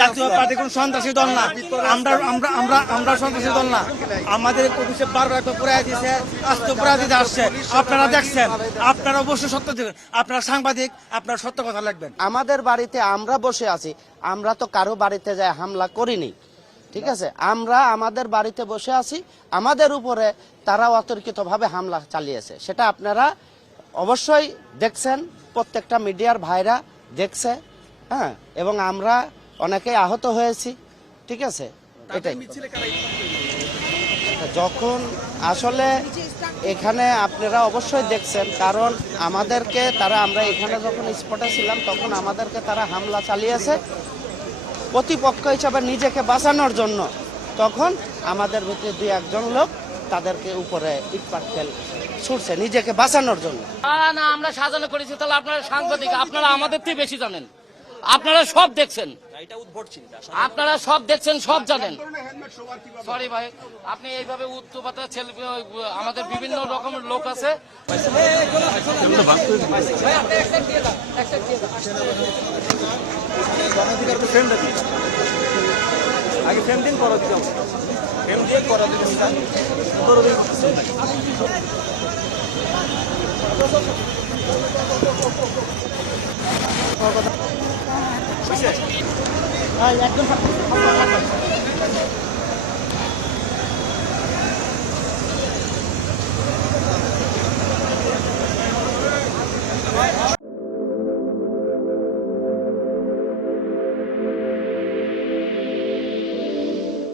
জাতীয় পার্টি কোন সন্ত্রাসী দল না, আমরা সন্ত্রাসী দল না। আমাদের অফিসে বারবার একটা পুরাই দিয়েছে, আস্তে পুরাই দিতে আসছে। আপনারা দেখছেন, আপনারা অবশ্যই সত্য দেবেন। আপনারা সাংবাদিক, আপনারা সত্য কথা লিখবেন। আমাদের বাড়িতে আমরা বসে আছি, আমরা তো কারো বাড়িতে যায় হামলা করিনি, ঠিক আছে? আমরা আমাদের বাড়িতে বসে আছি, আমাদের উপরে তারা অতর্কিতভাবে হামলা চালিয়েছে, সেটা আপনারা অবশ্যই দেখছেন, প্রত্যেকটা মিডিয়ার ভাইরা দেখছে, হ্যাঁ। এবং আমরা অনেকেই আহত হয়েছি, ঠিক আছে? এটাই যখন আসলে এখানে আপনারা অবশ্যই দেখছেন, কারণ আমাদেরকে তারা, আমরা এখানে যখন স্পটে ছিলাম তখন আমাদেরকে তারা হামলা চালিয়েছে প্রতিপক্ষ হিসাবে নিজেকে বাঁচানোর জন্য। তখন আমাদের ভিতরে দুই একজন লোক তাদেরকে উপরে ইটপাটকেল ছুটছে নিজেকে বাঁচানোর জন্য। না, আমরা সাজানো করেছি। তাহলে আপনারা সাংবাদিক, আপনারা আমাদের থেকে বেশি জানেন। আপনারা সব দেখছেন, আপনারা সব দেখছেন, সব জানেন। সরি ভাই, আপনি এইভাবে উত্তরপাতা ছেলে, আমাদের বিভিন্ন রকমের লোক আছে। আগে ফ্রেম দিন, পরে দিতে হবে। ফ্রেম দিয়ে পরে দিতে একদম